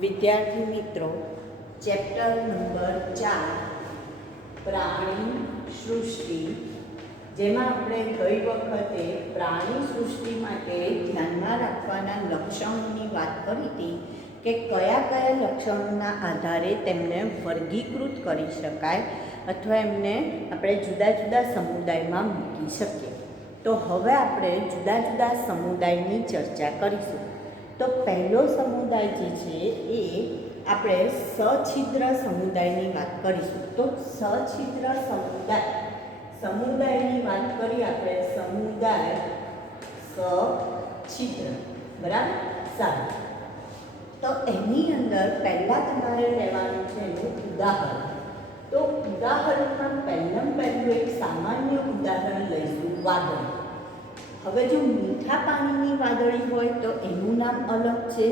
વિદ્યાર્થી મિત્રો, chapter number 4 પ્રાણી સૃષ્ટિ, જેમાં આપણે ગઈ વખતે પ્રાણી સૃષ્ટિ માટે ધ્યાનમાં રાખવાના લક્ષણોની વાત કરી હતી કે કયા કયા લક્ષણોના આધારે તેમને વર્ગીકૃત કરી શકાય અથવા એમને આપણે જુદા જુદા સમુદાયમાં મૂકી શકીએ. તો હવે આપણે જુદા જુદા સમુદાયની ચર્ચા કરીશું. તો પહેલો સમુદાય જે છે એ આપણે સછિદ્ર સમુદાયની વાત કરીશું. તો સછિદ્ર સમુદાયની વાત કરી આપણે, સમુદાય સછિદ્ર, બરાબર. સારું, તો એની અંદર પહેલાં તમારે લેવાનું છે એનું ઉદાહરણ. તો ઉદાહરણમાં પહેલું એક સામાન્ય ઉદાહરણ લઈશું, વાદળ. હવે જો મીઠા પાણીની વાદળી હોય તો એનું નામ અલગ છે,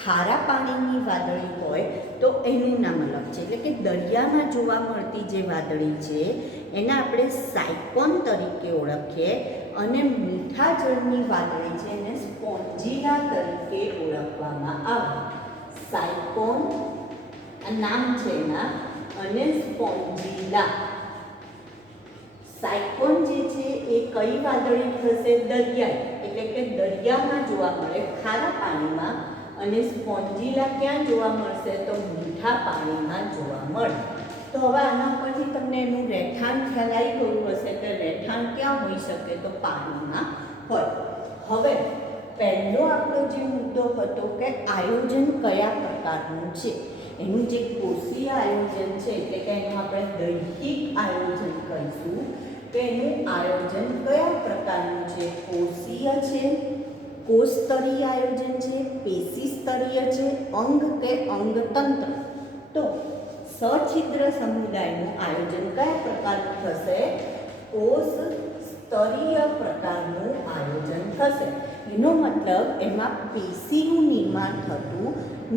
ખારા પાણીની વાદળી હોય તો એનું નામ અલગ છે. એટલે કે દરિયામાં જોવા મળતી જે વાદળી છે એને આપણે સાયકોન તરીકે ઓળખીએ, અને મીઠા જળની વાદળી છે એને સ્પોન્જીલા તરીકે ઓળખવામાં આવે. સાયકોન નામ છે એના, અને સ્પોન્જીલા. સાયકોન જે છે એ કઈ વાદળી થશે? દરિયાઈ, એટલે કે દરિયામાં જોવા મળે, ખારા પાણીમાં. અને સ્પોન્જીલા ક્યાં જોવા મળશે? તો મીઠા પાણીમાં જોવા મળે. તો હવે આના પરથી તમને એનું રહેઠાણ ખ્યાલ આવી ગયું હશે કે રહેઠાણ ક્યાં હોઈ શકે? તો પાણીમાં હોય. હવે પહેલો આપણો જે મુદ્દો હતો કે આયોજન કયા પ્રકારનું છે, એનું જે કોષીય આયોજન છે, એટલે કે એનું આપણે દૈહિક આયોજન કહીશું કે એનું આયોજન કયા પ્રકારનું છે? કોષીય છે, કોષસ્તરીય આયોજન છે, પેશી સ્તરીય છે, અંગ કે અંગતંત્ર. તો સછિદ્ર સમુદાયનું આયોજન કયા પ્રકારનું થશે? કોષ સ્તરીય પ્રકારનું આયોજન થશે. એનો મતલબ એમાં પેશીનું નિર્માણ થતું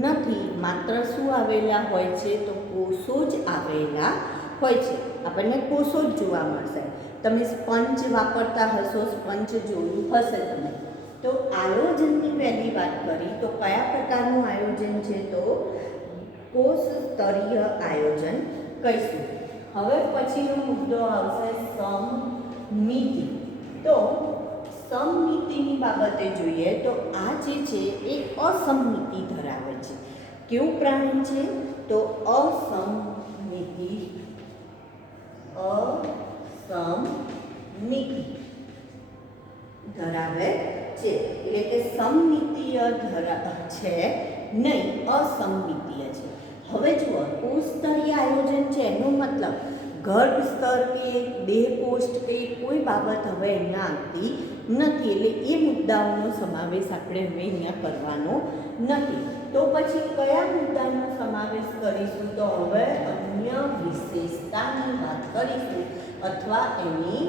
નથી, માત્ર શું આવેલા હોય છે? તો કોષો જ આવેલા હોય છે. આપણને કોષો જ જોવા મળશે. તમે સ્પંજ વાપરતા હશો, સ્પંજ જોયું હશે તમે. તો આયોજનની પહેલી વાત કરી તો કયા પ્રકારનું આયોજન છે? તો કોષ સ્તરીય આયોજન કહીશું. હવે પછીનો મુદ્દો આવશે સમમિતિ. તો સમમિતિની બાબતે જોઈએ તો આ જે છે એ અસમમિતિ ધરાવે છે. કેવું પ્રાણી છે? તો અસમમિતિ ધરાવે છે. એટલે કે સમમિતીય છે નહીં, અસમમિતીય છે. હવે જુઓ, કોષસ્તરીય આયોજન છે એનો મતલબ ગર્ભ સ્તર કે દેહકોષ્ઠ કે કોઈ બાબત હવે એના આવતી નથી. એટલે એ મુદ્દાઓનો સમાવેશ આપણે હવે અહીંયા કરવાનો નથી. તો પછી કયા મુદ્દાનો સમાવેશ કરીશું? તો હવે અન્ય વિશેષતાની વાત કરીશું, અથવા એની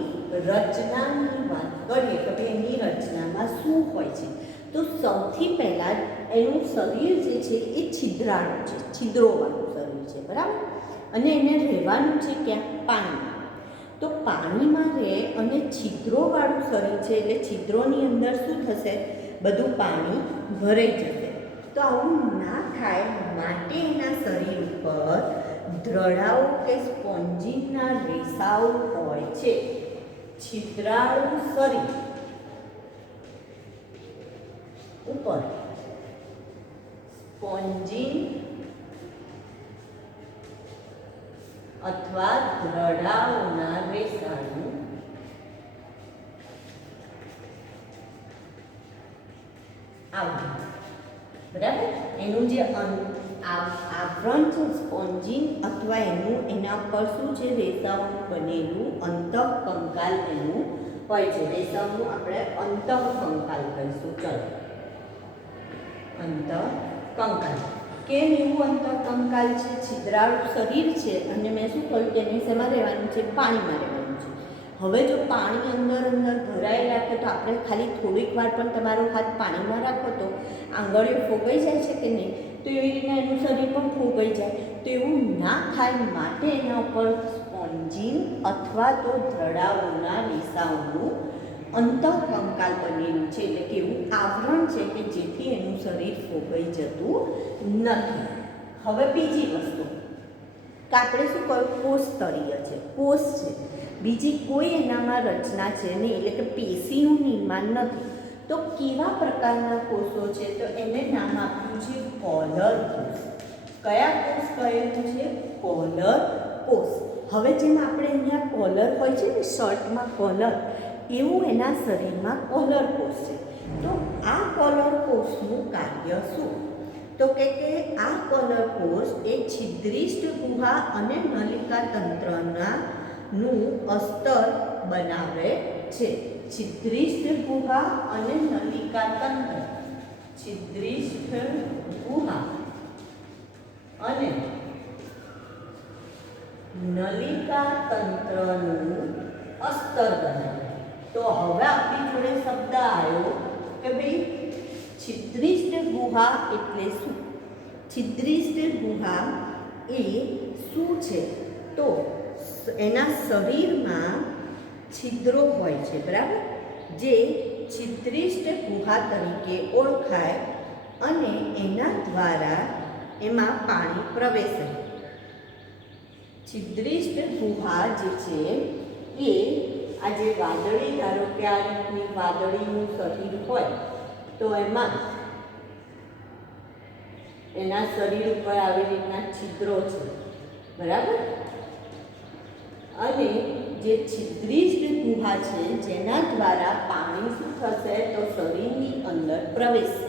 રચનાની વાત કરીએ કે ભાઈ એની રચનામાં શું હોય છે. તો સૌથી પહેલાં એનું શરીર જે છે એ છિદ્રાળું છે, છિદ્રોવાળું શરીર છે, બરાબર. અને એને રહેવાનું છે ક્યાં? પાણીમાં. તો પાણીમાં રહે અને છિદ્રોવાળું શરીર છે, એટલે છિદ્રોની અંદર શું થશે? બધું પાણી ભરાઈ જશે. તો આવું ના થાય માટે એના શરીર ઉપર દ્રઢાઓ કે સ્પોન્જીના રેસાઓ હોય છે. છિદ્રાળું શરીર ઉપર સ્પોન્જીન અથવા દ્રઢાઓના રેસાનું આવરણ, બરાબર. એનું જે આવરણ છે સ્પોન્જીન, અથવા એના પર શું છે? રેસાઓનું બનેલું અંતઃકંકાલ એનું હોય છે. રેસાઓનું આપણે અંતઃકંકાલ કહીશું. ચલો, અંતઃકંકાલ. કેમ એવું અંતઃકંકાલ છે? છિદ્રાળું શરીર છે અને મેં શું કહ્યું કે એને શેમાં રહેવાનું છે? પાણીમાં રહેવાનું છે. હવે જો પાણી અંદર ભરાઈ રાખે તો આપણે ખાલી થોડીક વાર પણ તમારો હાથ પાણીમાં રાખો તો આંગળીઓ ફોગાઈ જાય છે કે નહીં? તો એવી રીતના એનું શરીર પણ ફોગાઈ જાય. તો એવું ના થાય માટે એના ઉપર સ્પોન્જીન અથવા તો દ્રઢાઓના રેસાઓનું અંતઃકંકાલ બનેલું છે, એટલે કે એવું આવરણ છે કે જેથી એનું શરીર ફોગાઈ જતું નથી. હવે બીજી વસ્તુ કે આપણે શું કહ્યું, કોષસ્તરીય છે, કોષ છે, બીજી કોઈ એનામાં રચના છે નહીં, એટલે કે પેશીનું નિર્માણ નથી. તો કેવા પ્રકારના કોષો છે? તો એને નામ આપ્યું છે કોલર કોષ. કયા કોષ કહેલું છે? કોલર કોષ. હવે જેમ આપણે અહીંયા કોલર હોય છે ને, શર્ટમાં કોલર, એવું એના શરીરમાં કોલર કોષ છે. તો આ કોલર કોષનું કાર્ય શું? તો કે આ કોલર કોષ એ છિદ્રિષ્ટ ગુહા અને નલિકા તંત્રનું અસ્તર બનાવે છે. છિદ્રિષ્ટ ગુહા અને નલિકા તંત્ર, છિદ્રિષ્ટ ગુહા અને નલિકા તંત્રનું અસ્તર બનાવે. તો હવે આપણી જોડે શબ્દ આવ્યો કે ભાઈ છિદ્રિષ્ટ ગુહા એટલે શું? છિદ્રિષ્ટ ગુહા એ શું છે? તો એના શરીરમાં છિદ્રો હોય છે, બરાબર, જે છિદ્રિષ્ટ ગુહા તરીકે ઓળખાય અને એના દ્વારા એમાં પાણી પ્રવેશે. છિદ્રિષ્ટ ગુહા જે છે એ આ જે વાદળી, ધારો કે આ રીતની વાદળીનું શરીર હોય તો એમાં એના શરીર ઉપર આવી રીતના છિદ્રો છે, બરાબર. અને જે છિદ્રિષ્ટ ગુહા છે જેના દ્વારા પાણી શું થશે? તો શરીરની અંદર પ્રવેશશે.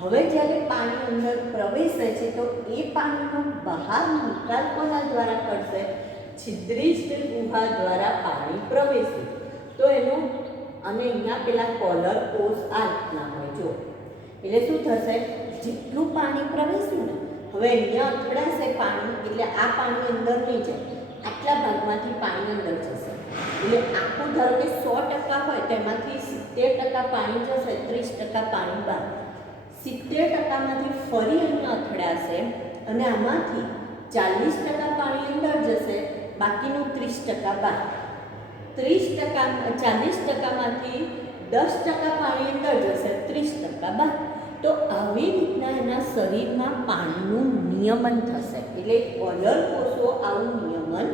હવે જ્યારે પાણી અંદર પ્રવેશે છે તો એ પાણીનો બહાર નિકાલ કોના દ્વારા કરશે? છિદ્રિષ્ટ ગુહા દ્વારા પાણી પ્રવેશે. તો એનું અને અહીંયા પેલા કોલર કોષ આ રીતના હોય, જો, એટલે શું થશે? જેટલું પાણી પ્રવેશ્યું ને, હવે અહીંયા અથડાશે પાણી, એટલે આ પાણી અંદર નહીં જાય, આટલા ભાગમાંથી પાણી અંદર જશે. એટલે આખું ધારો કે 100% હોય તો એમાંથી 70% પાણી જશે, 30% પાણી બહાર. 70%માંથી ફરી અહીંયા અથડાશે અને આમાંથી 40% પાણી અંદર જશે, બાકીનું 30% બહાર. 40%માંથી 10% પાણી અંદર જશે, 30% બહાર. તો આવી રીતના એના શરીરમાં પાણીનું નિયમન થશે. એટલે કોલર કોષો આવું નિયમન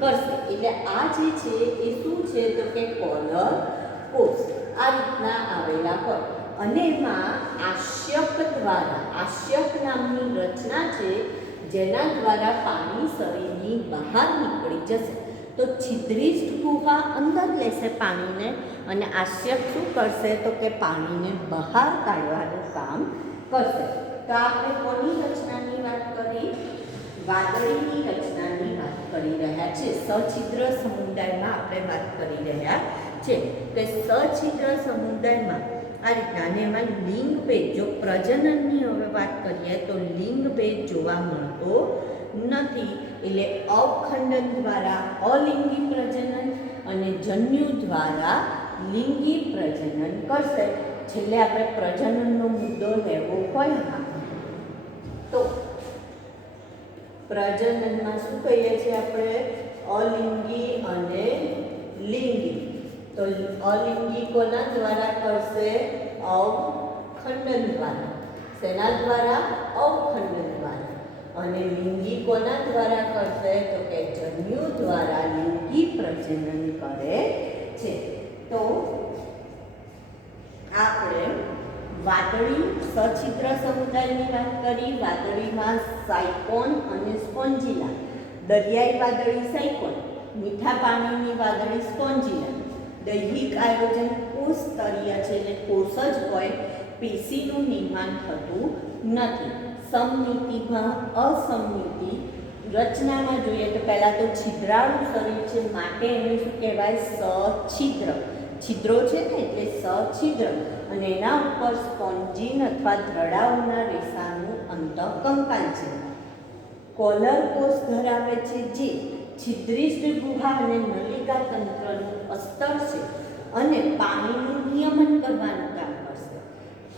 કરશે. એટલે આ જે છે એ શું છે? તો કે કોલર કોષ આ રીતના આવેલા હોય અને એમાં આશ્યક દ્વારા, આશ્યક નામની રચના છે જેના દ્વારા પાણી શરીરની બહાર નીકળી જશે. તો છિદ્રિષ્ટ ગુહા અંદર લેશે પાણીને અને આશ્યક શું કરશે? તો કે પાણીને બહાર કાઢવાનું કામ કરશે. તો આપણે કોની રચનાની વાત કરી? વાદળીની રચનાની વાત કરી રહ્યા છે. સછિદ્ર સમુદાયમાં આપણે વાત કરી રહ્યા છે કે સછિદ્ર સમુદાયમાં આ રીતના, અને એમાં લિંગભેદ, જો પ્રજનનની હવે વાત કરીએ તો લિંગભેદ જોવા મળતો નથી. એટલે અવખંડન દ્વારા અલિંગી પ્રજનન અને જન્યુ દ્વારા લિંગી પ્રજનન કરશે. છેલ્લે આપણે પ્રજનનનો મુદ્દો લેવો હોય તો પ્રજનનમાં શું કહીએ છીએ આપણે? અલિંગી અને લિંગી. તો અલિંગી કોના દ્વારા કરશે? અવખંડન દ્વારા. શેના દ્વારા? અવખંડન દ્વારા. અને લિંગી કોના દ્વારા કરશે? તો કે જન્યુ દ્વારા લિંગી પ્રજનન કરે છે. તો આપણે વાદળી સછિદ્ર સમુદાયની વાત કરી. વાદળીમાં સાયકોન અને સ્પોન્જિલા, દરિયાઈ વાદળી સાયકોન, મીઠા પાણીની વાદળી સ્પોન્જિલા. દૈહિક આયોજન કોષસ્તરીય છે, એટલે કોષ જ હોય, પેશીનું નિર્માણ થતું નથી. સમમિતિમાં અસમમિતિ રચનામાં જોઈએ તો પહેલાં તો છિદ્રાળું શરીર છે, માટે એને શું કહેવાય? સછિદ્ર. છિદ્રો છે ને એટલે સછિદ્ર. અને એના ઉપર સ્પોન્જીન અથવા દ્રડાવના રેસાનું અંતઃકંકાલ છે. કોલર કોષ ધરાવે છે જે છિદ્રિષ્ટ ગુહા અને નલિકા તંત્રનું અસ્તર છે અને પાણીનું નિયમન કરવાનું કામ કરશે.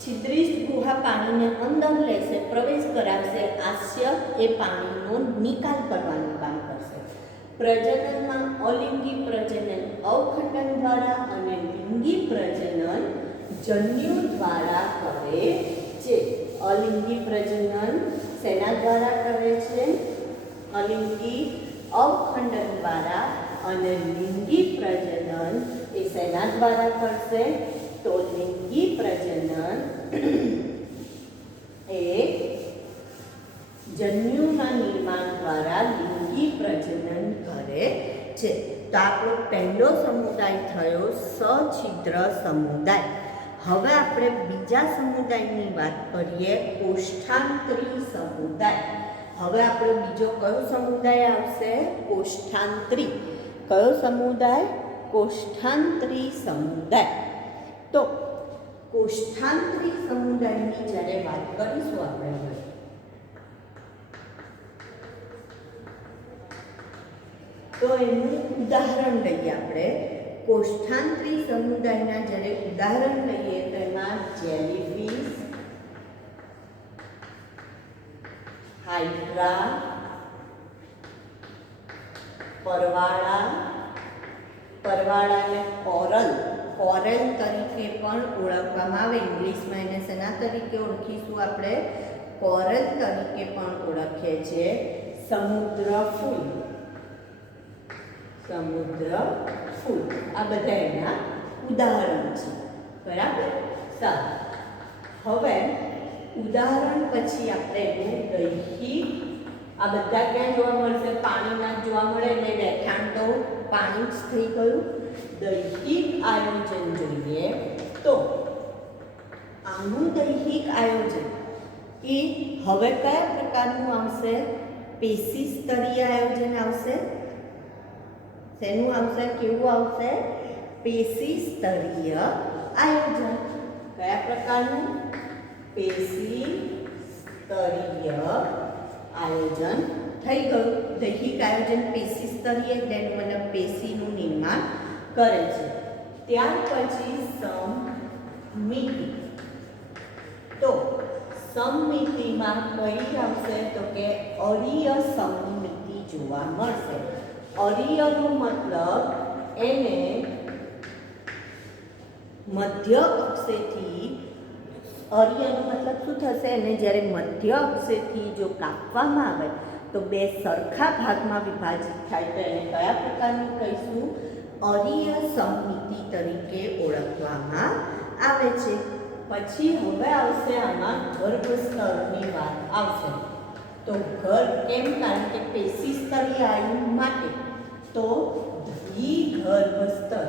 છિદ્રિષ્ટ ગુહા પાણીને અંદર લેશે, પ્રવેશ કરાવશે. આશ્યક એ પાણીનો નિકાલ કરવાનું કામ કરશે. પ્રજનનમાં અલિંગી પ્રજનન અવખંડન દ્વારા અને લિંગી પ્રજનન જન્યુ દ્વારા કરે છે. અલિંગી પ્રજનન શેના દ્વારા કરે છે? અલિંગી અવખંડન દ્વારા, અને લિંગી પ્રજનન એ શેના દ્વારા કરશે? તો લિંગી પ્રજનન એ જન્યુના નિર્માણ દ્વારા લિંગી પ્રજનન કરે છે. તો આપણો પહેલો સમુદાય થયો સછિદ્ર સમુદાય. હવે આપણે બીજા સમુદાયની વાત કરીએ, કોષ્ઠાંતરી સમુદાય. હવે આપણો બીજો કયો સમુદાય આવશે? કોષ્ઠાંતરી. કયો સમુદાય? કોષ્ઠાંતરી સમુદાય. તો કોષ્ઠાંતરી સમુદાયની જ્યારે વાત કરીશું આપણે, તો એનું ઉદાહરણ લઈએ આપણે. કોષ્ઠાંતરી સમુદાયના જ્યારે ઉદાહરણ લઈએ તો એમાં જેલીફિશ, હાઇડ્રા, પરવાળાને કોરલ તરીકે પણ ઓળખવામાં આવે. ઇંગ્લિશમાં એને શેના તરીકે ઓળખીશું આપણે? કોરલ તરીકે પણ ઓળખીએ છીએ. સમુદ્ર ફૂલ, આ બધા એના ઉદાહરણ છે. બરાબર? સારું. હવે ઉદાહરણ પછી આપણે એનું દૈહિક, આ બધા ક્યાં જોવા મળશે? પાણીમાં જોવા મળે, એટલે રહેઠાણ તો પાણી જ થઈ ગયું. દૈહિક આયોજન જોઈએ તો આનું દૈહિક આયોજન એ હવે કયા પ્રકારનું આવશે? પેશી સ્તરીય આયોજન આવશે. શેનું આવશે? કેવું આવશે? પેશી સ્તરીય આયોજન. કયા પ્રકારનું? પેશી સ્તરીય આયોજન થઈ ગયું. દૈહિક આયોજન પેશી સ્તરીય, એટલે મતલબ પેશીનું નિર્માણ કરે છે. ત્યાર પછી સમમિતિ. તો સમમિતિમાં કઈ આવશે? તો કે અરીય સમમિતિ જોવા મળશે. અરીયનો મતલબ એને મધ્ય અક્ષેથી, અરીયનો મતલબ શું થશે? એને જ્યારે મધ્ય અક્ષેથી જો કાપવામાં આવે તો બે સરખા ભાગમાં વિભાજિત થાય, તો એને કયા પ્રકારનું કહીશું? અરીય સમમિતિ તરીકે ઓળખવામાં આવે છે. પછી હવે આવશે આમાં ગર્ભસ્તરની વાત આવશે. તો કેમ? કારણ કે પેશી સ્તરીય આયુ માટે તો દ્વિગર્ભસ્તર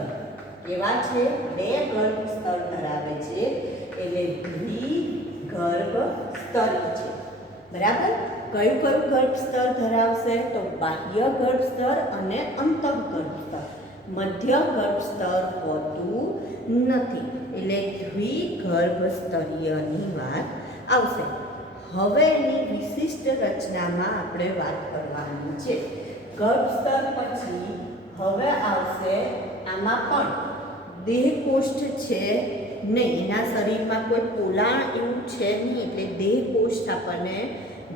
એવા છે, બે ગર્ભ સ્તર ધરાવે છે, એટલે દ્વિગર્ભસ્તરી છે. બરાબર? કયું ગર્ભ સ્તર ધરાવશે? તો બાહ્ય ગર્ભ સ્તર અને અંતઃગર્ભ સ્તર. મધ્ય ગર્ભ સ્તર હોતું નથી, એટલે દ્વિગર્ભસ્તરીયની વાત આવશે. હવે એની વિશિષ્ટ રચનામાં આપણે વાત કરવાની છે. ગર્ભ સ્તર પછી હવે આવશે, આમાં પણ દેહકોષ્ઠ છે નહીં, એના શરીરમાં કોઈ પોલાણ એવું છે નહીં, એટલે દેહકોષ્ઠ આપણને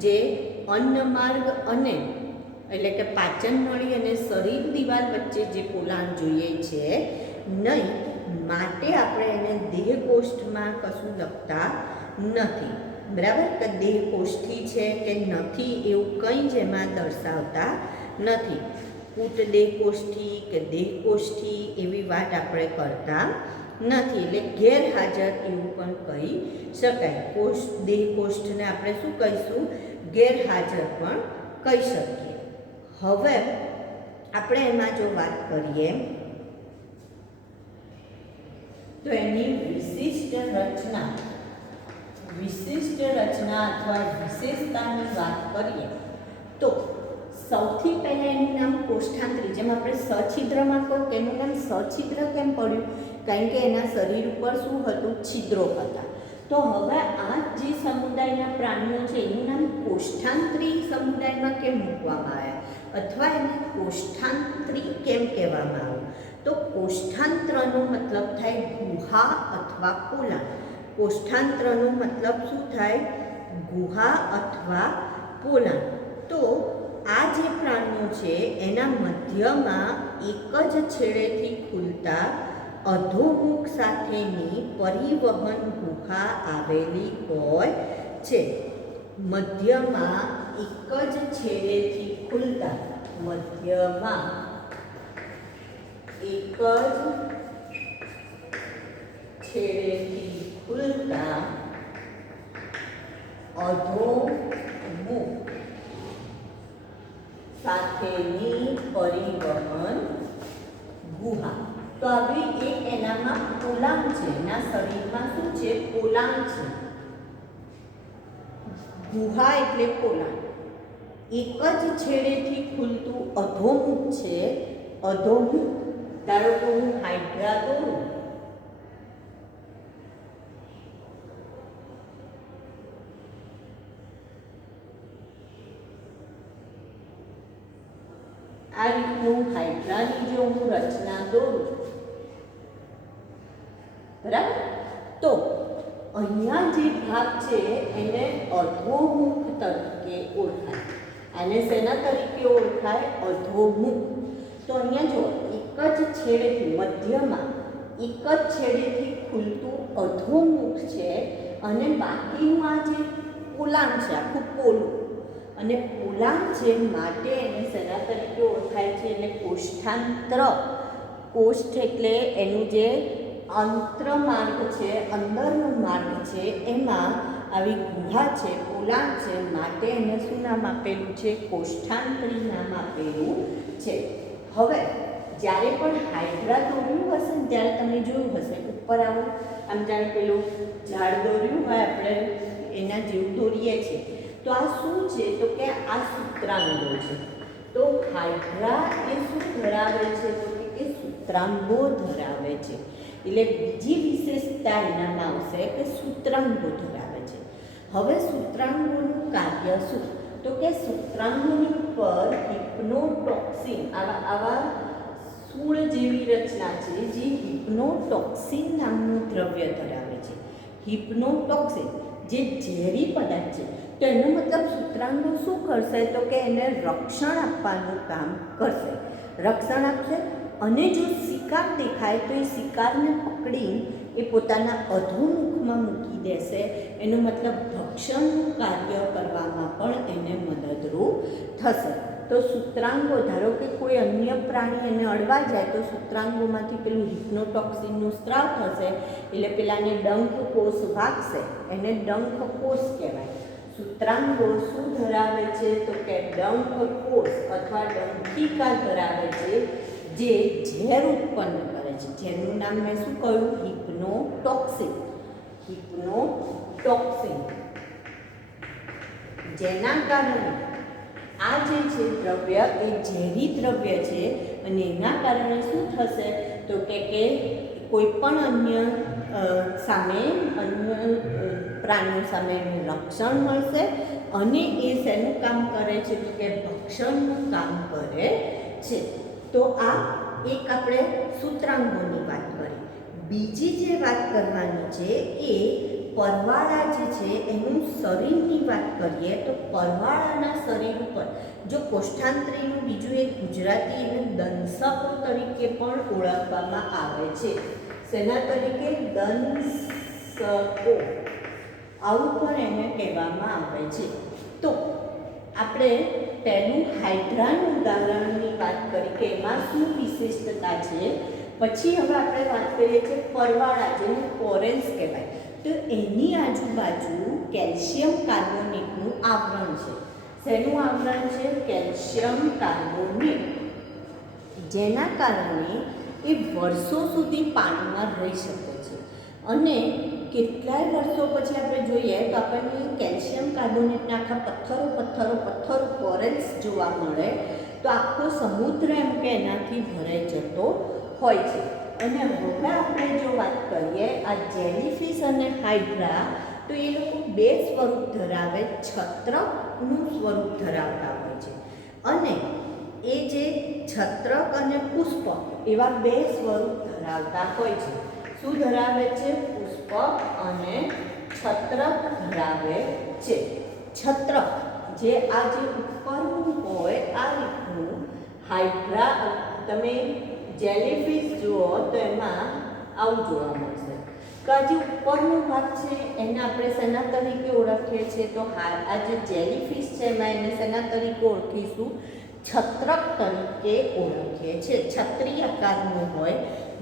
જે અન્નમાર્ગ અને એટલે કે પાચન નળી અને શરીર દિવાલ વચ્ચે જે પોલાણ જોઈએ છે નહીં, માટે આપણે એને દેહકોષ્ઠમાં કશું લખતા નથી. બરાબર? કે દેહકોષ્ઠી છે કે નથી એવું કંઈ જ એમાં દર્શાવતા નથી. કૂટ દેહકોષ્ઠી કે દેહકોષ્ઠી એવી વાત આપણે કરતા નથી, એટલે ગેરહાજર એવું પણ કહી શકાય. દેહકોષ્ઠને આપણે શું કહીશું? ગેરહાજર પણ કહી શકીએ. હવે આપણે એમાં જો વાત કરીએ તો એની વિશિષ્ટ રચના અથવા વિશેષતાની વાત કરીએ તો સૌથી પહેલાં એનું નામ કોષ્ઠાંતરી. જેમ આપણે સછિદ્રમાં કહું કે એનું નામ સછિદ્ર કેમ પડ્યું? કારણ કે એના શરીર ઉપર શું હતું? છિદ્રો હતા. તો હવે આ જે સમુદાયના પ્રાણીઓ છે એનું નામ કોષ્ઠાંતરી સમુદાયમાં કેમ મૂકવામાં આવ્યા, અથવા એને કોષ્ઠાંતરી કેમ કહેવામાં આવ્યું? તો કોષ્ઠાંત્રનો મતલબ થાય ગુહા અથવા પોલાણ. કોષ્ઠાંત્રનો મતલબ શું થાય? ગુહા અથવા પોલાણ. તો આ જે પ્રાણીઓ છે એના મધ્યમાં એક જ છેડેથી ખુલતા અધોમુખ સાથેની પરિવહન ગુહા આવેલી હોય છે. મધ્યમાં એક જ છેડેથી ખુલતા, મધ્યમાં એક જ છેડેથી ખુલતા અધોમુખ સાથેની પરિવહન ગુહા. તો આવી એક એનામાં પોલાણ છે, એના શરીરમાં શું છે? પોલાણ છે. ગુહા એટલે પોલાણ. એક જ છેડેથી ખુલતું અધોમુખ છે. અધોમુખ, ધારો કે હું હાઇડ્રા દોરું, આ રીતનું હાઇડ્રાની જો હું રચના દોરું, બરાબર, તો અહીંયા જે ભાગ છે એને અધોમુખ તરીકે ઓળખાય. આને શેના તરીકે ઓળખાય? અધોમુખ. તો અહીંયા જો એક જ છેડેથી, મધ્યમાં એક જ છેડેથી ખુલતું અધોમુખ છે અને બાકીનું આ જે પોલાણ છે, આખું પોલું, અને પોલાણ છે માટે એને શેના તરીકે ઓળખાય છે? એટલે કોષ્ઠાંત્ર. કોષ્ઠ એટલે એનું જે અંતરમાર્ગ છે, અંદરનો માર્ગ છે, એમાં આવી ગુહા છે, પોલાણ છે, માટે એને શું નામ આપેલું છે? કોષ્ઠાંત્રી નામ આપેલું છે. હવે જ્યારે પણ હાઇડ્રા દોર્યું હશે ને ત્યારે તમે જોયું હશે ઉપર આવું આમ જાણે પેલું ઝાડ દોર્યું હોય, આપણે એના જેવું દોરીએ છીએ. તો આ શું છે? તો કે આ સૂત્રાંગો છે. તો હાઇડ્રા એ શું ધરાવે છે? તો કે સૂત્રાંગો ધરાવે છે. એટલે બીજી વિશેષતા એનામાં આવશે કે સૂત્રાંગો ધરાવે છે. હવે સૂત્રાંગોનું કાર્ય શું? તો કે સૂત્રાંગોની ઉપર હિપ્નોટોક્સિન, આવા સૂળ જેવી રચના છે જે હિપ્નોટોક્સિન નામનું દ્રવ્ય ધરાવે છે. હિપ્નોટોક્સિન જે ઝેરી પદાર્થ છે. તો એનો મતલબ સૂત્રાંગો શું કરશે? તો કે એને રક્ષણ આપવાનું કામ કરશે. રક્ષણ આપશે અને જો શિકાર દેખાય તો એ શિકારને પકડી એ પોતાના અધોમુખમાં મૂકી દેશે. એનો મતલબ ભક્ષણનું કાર્ય કરવામાં પણ એને મદદરૂપ થશે. તો સૂત્રાંગો, ધારો કે કોઈ અન્ય પ્રાણી એને અડવા જાય તો સૂત્રાંગોમાંથી પેલું હિપ્નોટોક્સિનનું સ્ત્રાવ થશે, એટલે પેલાને ડંખકોષ વાગશે, એને ડંખકોષ કહેવાય. સૂત્રાંગો શું ધરાવે છે? તો કે ડંખકોષ અથવા ડંખિકા ધરાવે છે જે ઝેર ઉત્પન્ન કરે છે. જેનું નામ મેં શું કહ્યું? હિપ્નોટોક્સિન. હિપ્નોટોક્સિન, જેના કારણે આ જે છે દ્રવ્ય એ ઝેરી દ્રવ્ય છે અને એના કારણે શું થશે? તો કે કોઈ પણ અન્ય પ્રાણીઓ સામે એનું રક્ષણ મળશે અને એ શેનું કામ કરે છે? તો કે ભક્ષણનું કામ કરે છે. તો આ એક આપણે સૂત્રાંગોની વાત કરી. બીજી જે વાત કરવાની છે એ પરવાળા જે છે એનું શરીરની વાત કરીએ તો પરવાળાના શરીર ઉપર જો કોષ્ઠાંત્રીનું બીજું એક ગુજરાતી એને દંશકો તરીકે પણ ઓળખવામાં આવે છે. શેના તરીકે? દંશકો, આવું પણ એને કહેવામાં આવે છે. તો આપણે પહેલું હાઇડ્રાનું ઉદાહરણની વાત કરી કે એમાં શું વિશિષ્ટતા છે. પછી હવે આપણે વાત કરીએ છીએ પરવાળા, જેને કોરેન્સ કહેવાય. તો એની આજુબાજુ કેલ્શિયમ કાર્બોનેટનું આવરણ છે. શેનું આવરણ છે? કેલ્શિયમ કાર્બોનેટ, જેના કારણે એ વર્ષો સુધી પાણીમાં રહી શકે છે. અને કેટલાય વર્ષો પછી આપણે જોઈએ તો આપણને કેલ્શિયમ કાર્બોનેટના આખા પથ્થરો કોરલ્સ જોવા મળે. તો આખો સમુદ્ર એમ કે એનાથી ભરાઈ જતો હોય છે. અને હવે આપણે જો વાત કરીએ આ જેલીફિશ અને હાઇડ્રા, તો એ લોકો બે સ્વરૂપ ધરાવે, છત્રકનું સ્વરૂપ ધરાવતા હોય છે. અને એ જે છત્રક અને પુષ્પક એવા બે સ્વરૂપ ધરાવતા હોય છે. શું ધરાવે છે? પુષ્પક અને છત્રક ધરાવે છે. છત્રક જે આ જે ઉપરનું હોય આ રીતનું હાઇડ્રા, તમે જેલીફિશ જુઓ તો એમાં આવું જોવા મળશે. તો આ જે ઉપરનો ભાગ છે એને આપણે શેના તરીકે ઓળખીએ છીએ? તો આ જે જેલીફિશ છે એમાં એને શેના તરીકે ઓળખીશું? છત્રક તરીકે ઓળખીએ છીએ. છત્રી આકારનું હોય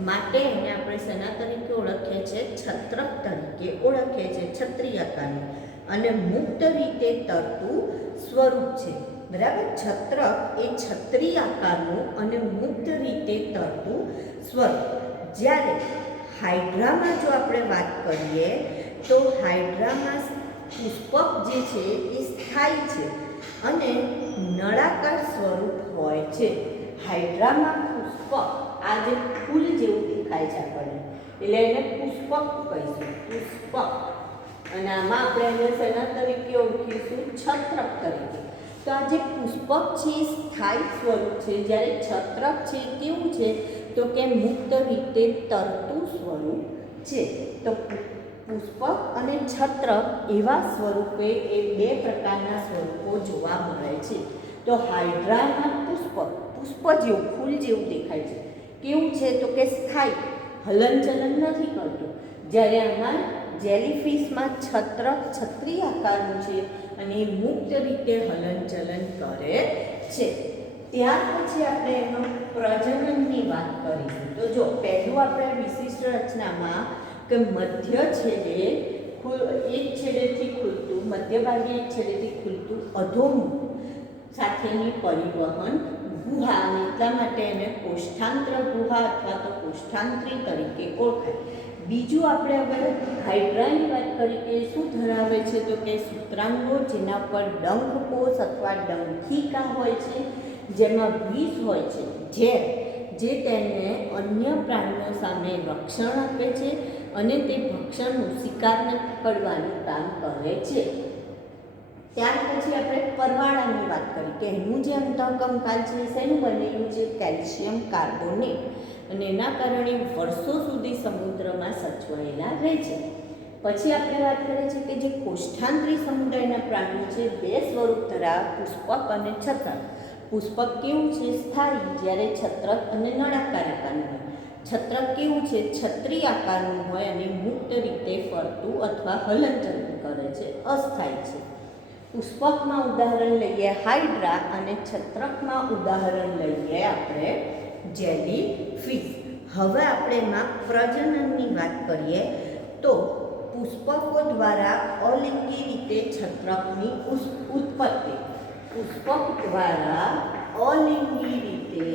માટે એને આપણે શેના તરીકે ઓળખીએ છીએ? છત્રક તરીકે ઓળખીએ છીએ, છત્રી આકારનું. અને મુક્ત રીતે તરતું સ્વરૂપ છે. બરાબર, છત્રક એ છત્રી આકારનું અને મુક્ત રીતે તરતું સ્વરૂપ. જ્યારે હાઇડ્રામાં જો આપણે વાત કરીએ તો હાઇડ્રામાં પુષ્પક જે છે એ સ્થાયી છે અને નળાકાર સ્વરૂપ હોય છે. હાઇડ્રામાં પુષ્પક આ જે ફૂલ જેવું દેખાય છે આપણને, એટલે એને પુષ્પક કહીશું, પુષ્પક. અને આમાં આપણે એને શેના તરીકે ઓળખીશું? છત્રક તરીકે. તો આ જે પુષ્પક છે એ સ્થાયી સ્વરૂપ છે, જ્યારે છત્રક છે કેવું છે? તો કે મુક્ત રીતે તરતું સ્વરૂપ છે. તો પુષ્પક અને છત્રક એવા સ્વરૂપે એ બે પ્રકારના સ્વરૂપો જોવા મળે છે. તો હાઇડ્રામાં પુષ્પ જેવું, ફૂલ જેવું દેખાય છે. કેવું છે? તો કે સ્થાયી, હલનચલન નથી કરતું. જ્યારે આમાં જેલીફિશમાં છત્રક છત્રી આકારનું છે અને એ મુક્ત રીતે હલનચલન કરે છે. ત્યાર પછી આપણે એનો પ્રજનનની વાત કરીશું. તો જો પહેલું આપણે વિશિષ્ટ રચનામાં કે મધ્ય છેડે એક છેડેથી ખુલતું, મધ્ય ભાગે એક છેડેથી ખુલતું અધોમુખ સાથેની પરિવહન ગુહા, અને એટલા માટે એને કોષ્ઠાંત્ર ગુહા અથવા તો કોષ્ઠાંત્રી તરીકે ઓળખાય. બીજું આપણે હવે હાઇડ્રાની વાત કરીએ કે શું ધરાવે છે? તો કે સૂત્રાંગો, જેના પર ડંખકોષ અથવા ડંખિકા હોય છે, જેમાં વિષ હોય છે, જે તેને અન્ય પ્રાણીઓ સામે રક્ષણ આપે છે અને તે ભક્ષણનું, શિકારને પકડવાનું કામ કરે છે. ત્યાર પછી આપણે પરવાળાની વાત કરી કે એનું જે અંતઃકંકાલ છે શેનું બનેલું છે? Calcium carbonate. અને એના કારણે વર્ષો સુધી સમુદ્રમાં સચવાયેલા રહે છે. પછી આપણે વાત કરીએ છીએ કે જે કોષ્ઠાંત્રી સમુદાયના પ્રાણીઓ છે બે સ્વરૂપ ધરાવે, પુષ્પક અને છત્રક. પુષ્પક કેવું છે? સ્થાયી, જ્યારે છત્રક અને નળાકાર આકારનું હોય. છત્રક કેવું છે? છત્રી આકારનું હોય અને મુક્ત રીતે ફરતું અથવા હલનચલન કરે છે, અસ્થાયી છે. પુષ્પકમાં ઉદાહરણ લઈએ હાઇડ્રા અને છત્રકમાં ઉદાહરણ લઈએ આપણે જેલીફિશ. હવે આપણે એમાં પ્રજનનની વાત કરીએ તો પુષ્પકો દ્વારા અલિંગી રીતે છત્રકની ઉત્પત્તિ. પુષ્પક દ્વારા અલિંગી રીતે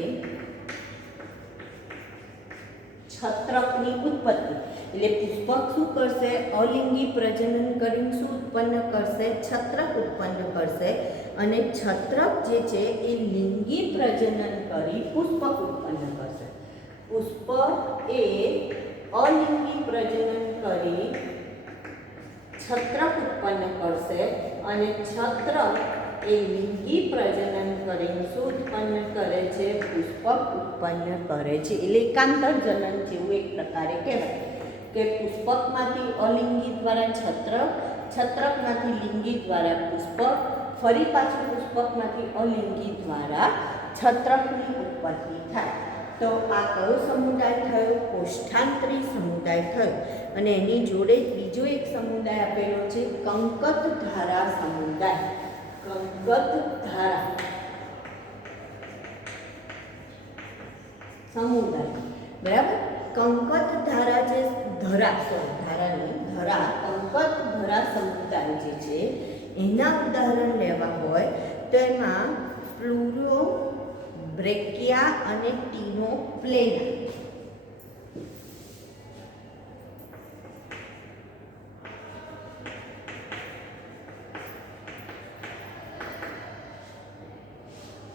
છત્રકની ઉત્પત્તિ. એટલે પુષ્પક શું કરશે? અલિંગી પ્રજનન કરીને શું ઉત્પન્ન કરશે? છત્રક ઉત્પન્ન કરશે. અને છત્રક જે છે એ લિંગી પ્રજનન કરી પુષ્પક ઉત્પન્ન કરશે. પુષ્પક એ અલિંગી પ્રજનન કરી છત્રક ઉત્પન્ન કરશે અને છત્રક એ લિંગી પ્રજનન કરીને શું ઉત્પન્ન કરે છે? પુષ્પક ઉત્પન્ન કરે છે. એટલે એકાંતર જનન જેવું એક પ્રકારે કહેવાય કે પુષ્પકમાંથી અલિંગી દ્વારા છત્રક, છત્રકમાંથી લિંગી દ્વારા પુષ્પક, ફરી પાછું પુષ્પકમાંથી અલિંગી દ્વારા છત્રકની ઉત્પત્તિ થાય. તો આ કયો સમુદાય થયો? કોષ્ઠાંત્રી સમુદાય થયો. અને એની જોડે બીજો એક સમુદાય આપેલો છે કંકતધારા સમુદાય. કંકતધારા સમુદાય, બરાબર. કંકતધારા જે ધરા કંકતધરા સમુદાય જે છે એના ઉદાહરણ લેવા હોય તો એમાં પ્લુરોબ્રેકિયા અને ટીનોપ્લેના.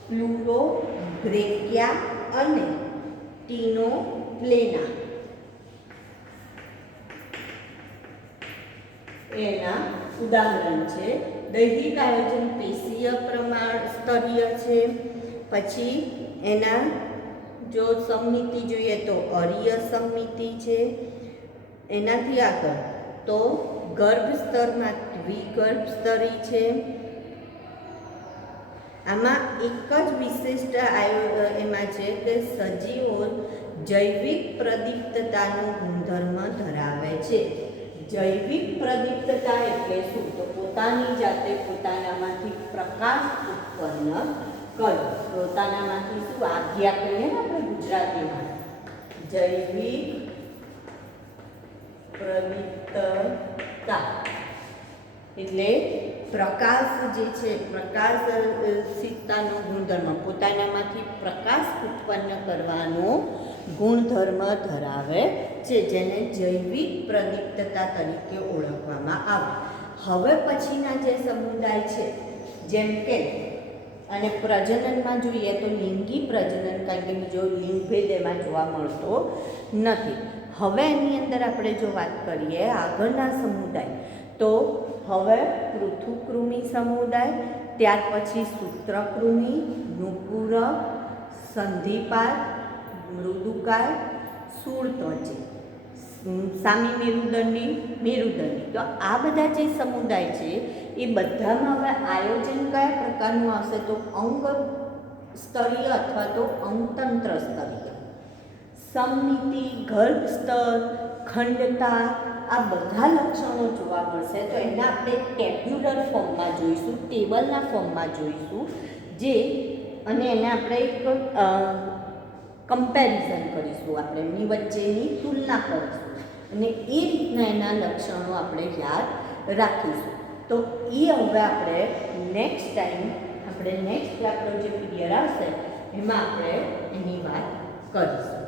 પ્લુરોબ્રેકિયા અને ટીનોપ્લેના એના ઉદાહરણ છે. દૈહિક આયોજન પેશીય પ્રમાણ સ્તરીય છે. પછી એના જો સમમિતિ જોઈએ તો અરીય સમમિતિ છે. એનાથી આગળ તો ગર્ભ સ્તરમાં દ્વિગર્ભ સ્તરી છે. આમાં એક જ વિશિષ્ટ એમાં છે કે સજીવો જૈવિક પ્રદીપ્તતાનો ગુણધર્મ ધરાવે છે. જૈવિક પ્રદીપ્તતા એટલે શું? તો પોતાની જાતે પોતાનામાંથી પ્રકાશ ઉત્પન્ન કરવો. પોતાનામાંથી શું આજ્ઞા કહીએ ને આપણે ગુજરાતીમાં, જૈવિક પ્રદીપ્તતા એટલે પ્રકાશ જે છે, પ્રકાશિતતાનો ગુણધર્મ, પોતાનામાંથી પ્રકાશ ઉત્પન્ન કરવાનો ગુણધર્મ ધરાવે છે, જેને જૈવિક પ્રદીપ્તતા તરીકે ઓળખવામાં આવે. હવે પછીના જે સમુદાય છે, જેમ કે અને પ્રજનનમાં જોઈએ તો લિંગી પ્રજનન, કારણ કે બીજો લિંગભેદ એમાં જોવા મળતો નથી. હવે એની અંદર આપણે જો વાત કરીએ આગળના સમુદાય, તો હવે પૃથુકૃમિ સમુદાય, ત્યાર પછી સૂત્રકૃમિ, નુપુરક, સંધિપાદ, મૃદુકાય, શૂળત્વચી, સામી મેરુદંડી, મેરુદંડી. તો આ બધા જે સમુદાય છે એ બધામાં હવે આયોજન કયા પ્રકારનું આવશે? તો અંગ સ્તરીય અથવા તો અંગતંત્ર સ્તરીય, સમમિતિ, ગર્ભ સ્તર, ખંડતા, આ બધા લક્ષણો જોવા મળશે. તો એના આપણે ટેબ્યુલર ફોર્મમાં જોઈશું, ટેબલના ફોર્મમાં જોઈશું, જે અને એને આપણે એક કમ્પેરિઝન કરીશું, આપણે એમની વચ્ચેની તુલના કરીશું અને એ રીતના એના લક્ષણો આપણે યાદ રાખીશું. તો એ હવે આપણે નેક્સ્ટ ટાઈમ, આપણે નેક્સ્ટ આપણો જે પીરિયડ આવશે એમાં આપણે એની વાત કરીશું.